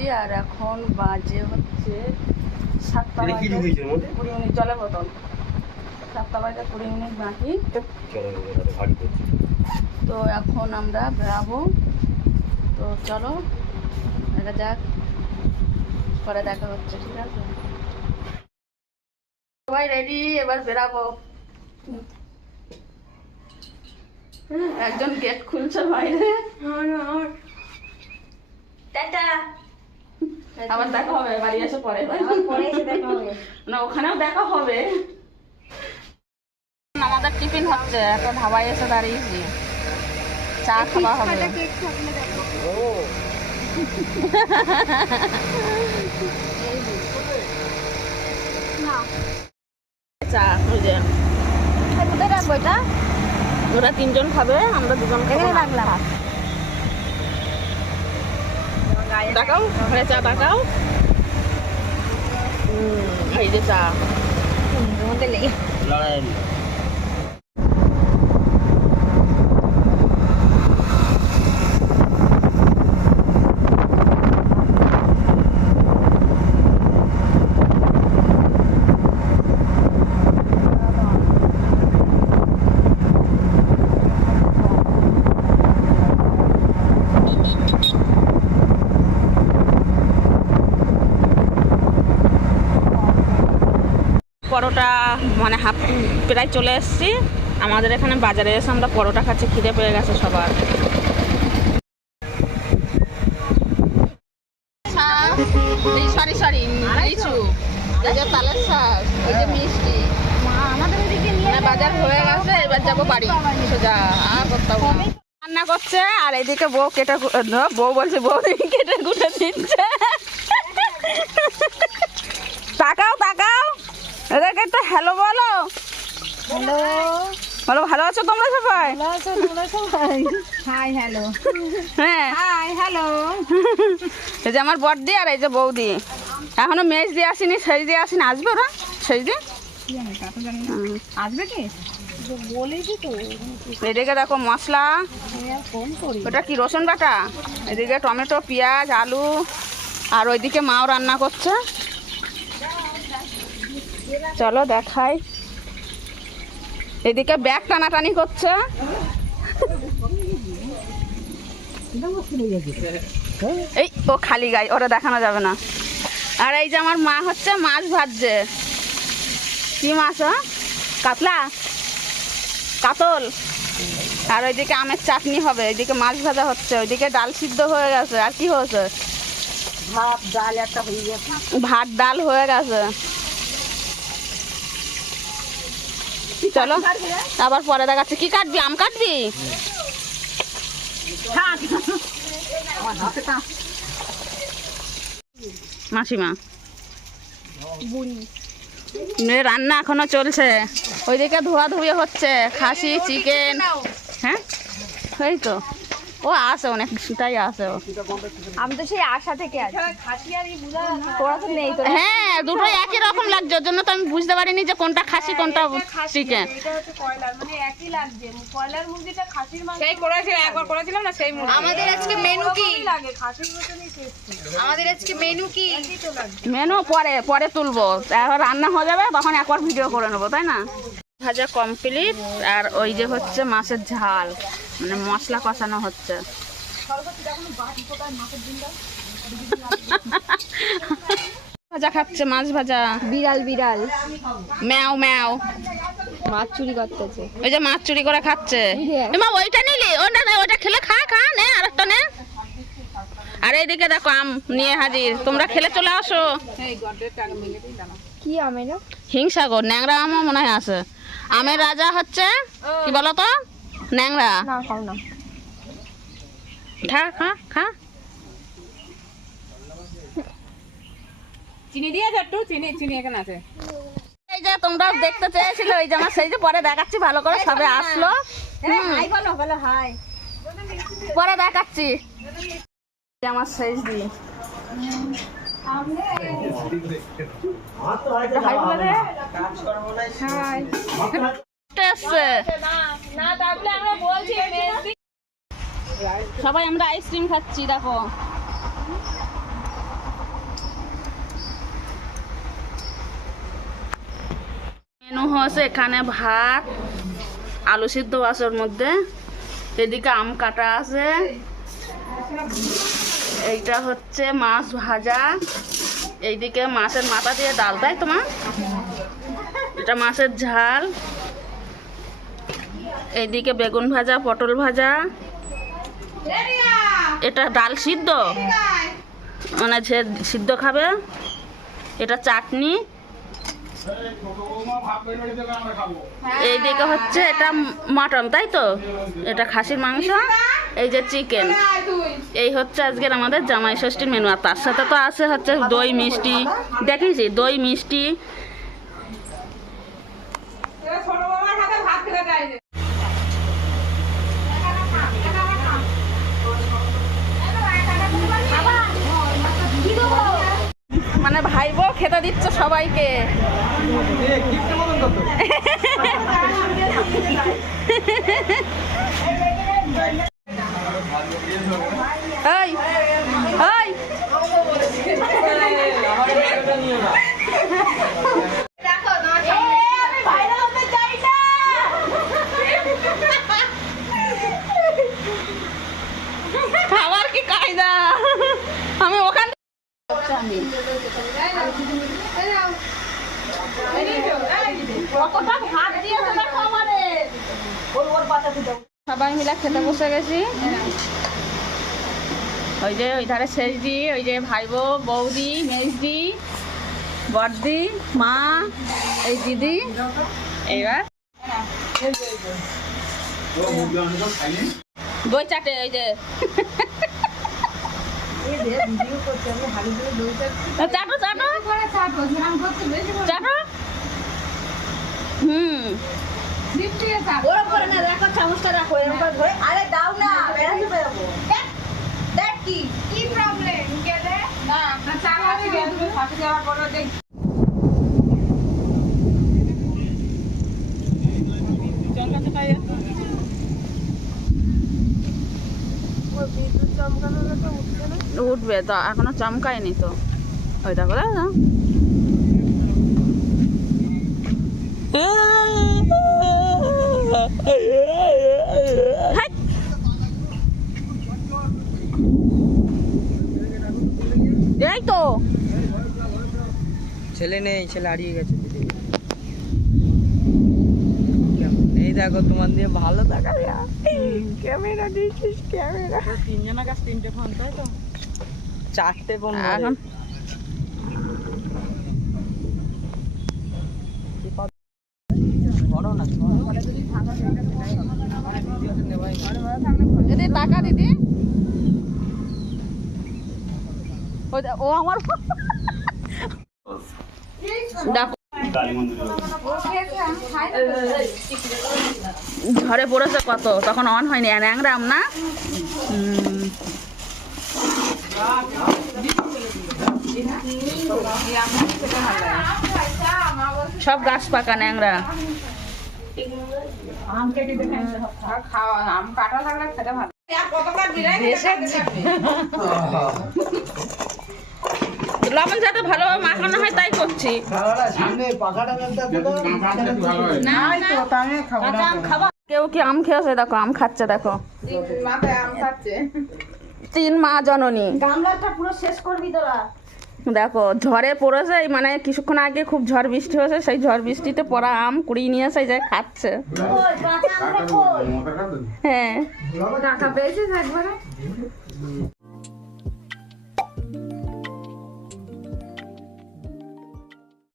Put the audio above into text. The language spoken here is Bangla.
এসছি আর এখন বাজে হচ্ছে 7টা বাজে 20 মিনিট। জলের বোতল 7টা বাজে 20 মিনিট বাকি। তো এখন আমরা বেরাবো, তো চলো দেখা যাক, পরে দেখা হচ্ছে। ঠিক আছে, সবাই রেডি, এবার বেরাবো। একজন গেট খুলছে বাইরে, আবার দেখা হবে বাড়ি এসে পরে, না ওখানেও দেখা হবে। আমাদের টিফিন হচ্ছে, এখন ধাবায় এসে দাঁড়িয়েছি, চা খাওয়া হবে। চা খুঁজে রাখবো, এটা ওরা 3 জন খাবে, আমরা 2 জন খাবো। রাখলাম, দেখাও ঘরে চা, দেখাও এই যে চা লড়াই। পরোটা মানে হাফ প্রায় চলে এসেছি। আমাদের এখানে বাজারে এসে আমরা পরোটা খাচ্ছি, খিদে পেয়ে গেছে সবার। সরি সরি লিচু, এই যে তালের শাক, এই যে মিষ্টি, বাজার হয়ে গেছে। এবার যাবো বাড়ি সোজা, আর করতে হবে না। রান্না করছে আর এদিকে বউ কেটে, বউ বলছে বউ কেটে কুটে দিচ্ছে। তাকাও তাকাও, এদেরকে তো হ্যালো বলো। হ্যালো বলো, ভালো আছো তোমরা সবাই? ভালো আছো তোমরা সবাই? Hi hello. হ্যাঁ হাই হ্যালো। এই যে আমার বড়দি আর এই যে বৌদি, এখনো মেজ দিয়ে আসেনি, সেজ দিয়ে আসেনি, আসবে ওরা সেজ দিয়ে আসবে কি বলেছি তো। এদিকে দেখো মশলা, ওটা কি রসুন বাটা, এদিকে টমেটো, পেঁয়াজ, আলু, আর ওইদিকে মাও রান্না করছে। চলো দেখাই। এদিকে ব্যাগ টানাটানি করছে, এই ও খালি গাই, ওরা দেখানো যাবে না। আর এই যে আমার মা হচ্ছে মাছ ভাজছে। কি মাছ? কাতলা, কাতল। আর ওইদিকে আমের চাটনি হবে, ওইদিকে মাছ ভাজা হচ্ছে, ওইদিকে ডাল সিদ্ধ হয়ে গেছে। আর কি হয়েছে? ভাত ডাল একটা হয়ে গেছে, ভাত ডাল হয়ে গেছে। চলো আবার পরে দেখাচ্ছি। কি কাটবি? আম কাটবি? মাসিমা রান্না এখনো চলছে, ওইদিকে ধোয়াধুয়ি হচ্ছে, খাসি চিকেন। হ্যাঁ এই তো ও আসে, অনেকটাই আসে ও। আমি তো সেই আশা থেকে আছি। হ্যাঁ দুটোই একই রকম লাগছে, ওর জন্য তো আমি বুঝতে পারিনি যে কোনটা খাসি কোনটা চিকেন। আমাদের আজকে মেনু কি? মেনু পরে পরে তুলবো, এখন রান্না হয়ে যাবে তখন একবার ভিডিও করে নেবো, তাই না? ভাজা কমপ্লিট, আর ওই যে হচ্ছে মাছের ঝাল, মানে মশলা কষানো হচ্ছে। ভাজা খাচ্ছে, মাছ ভাজা। বিড়াল বিড়াল ম্যাও ম্যাও, মাছ চুরি করতেছে। ওই যে মাছ চুরি করে খাচ্ছে। মা ওইটা নিলি, ওটা ওটা খেলে খা, খা নে আরেকটা নে। আর এইদিকে দেখো আম নিয়ে হাজির, তোমরা খেলে চলে আসো। কি আম এটা? হিংসাগর, ন্যাংরা আমও মনে হয় আছে। আমের রাজা হচ্ছে কি বলতো? ন্যাংরা। খা খা খা। চিনি দিয়ে একটু, চিনি চিনি এখানে আছে। এই যে তোমরা দেখতে চেয়েছিলে, ওই যে আমার সেই যে পরে দেখাচ্ছি ভালো করে, সবে আসলো। হাই বলো, বলো হাই, পরে দেখাচ্ছি। আমার সাইজ দিয়ে সবাই আমরা আইসক্রিম খাচ্ছি। দেখো মেনু হচ্ছে এখানে ভাত, আলু সিদ্ধ আছে ওর মধ্যে, এদিকে আম কাটা আছে, এইটা হচ্ছে মাছ ভাজা, এইদিকে মাছের মাথা দিয়ে ডাল, তাই তোমার এটা মাছের ঝাল, এইদিকে বেগুন ভাজা, পটল ভাজা, এটা ডাল সিদ্ধ মানে যে সিদ্ধ খাবে, এটা চাটনি, এইদিকে হচ্ছে এটা মাটন, তাই তো এটা খাসির মাংস, এই যে চিকেন। এই হচ্ছে আজকের আমাদের জামাই ষষ্ঠীর মেনু। আর তার সাথে তো আছে হচ্ছে দই মিষ্টি, দেখেছি দই মিষ্টি। মানে ভাই বউ খেতে দিচ্ছে সবাইকে। এই এই খাবার কি কায়দা, আমি ওখান সবাই মিলে খেতে বসে গেছি। ওই যে ওই ধারে শেষদি, ওই যে ভাই বউ, বৌদি, মেজদি, বড়দি, মা, এই দিদি। এইবার দই চাটে, ওই যে চাটো চাটো চাটো। চামচটা রাখো, আরে দাও না, বেড়াতে বেরোবো। দেখ কি প্রবলেম গেলে না ফাঁসি যাওয়ার পরে দেখ। উঠবে তো, এখনো চমকায়নি তো, ওই দেখো দাদা। এই তো ছেলে নেই, ছেলে হারিয়ে গেছে। এই দেখো তোমার দিয়ে ভালো দেখা ক্যামেরা দিয়েছিস, ক্যামেরা তিনজনের কাছে তিনটে ফোন, তাই তো চারটে ফোন এখন। দিদি টাকা দিদি, ও আমার ঝড়ে পড়েছে কত, তখন অন হয়নি, ন্যাংরাম না। সব গাছ পাকা ন্যাংরা। লবণ যাতে ভালোভাবে মাখানো হয় তাই করছি। কেউ কি আম খেয়েছে, দেখো আম খাচ্ছে, দেখো 3 মা জননী। গামলাটা পুরো শেষ করবি তোরা। দেখো ঝড়ে পড়েছে, মানে কিছুক্ষণ আগে খুব ঝড় বৃষ্টি হয়েছে, সেই ঝড় বৃষ্টিতে পড়া আম কুড়িয়ে নিয়ে এসে যায় খাচ্ছে। হ্যাঁ, টাকা পেয়েছিস একবারে।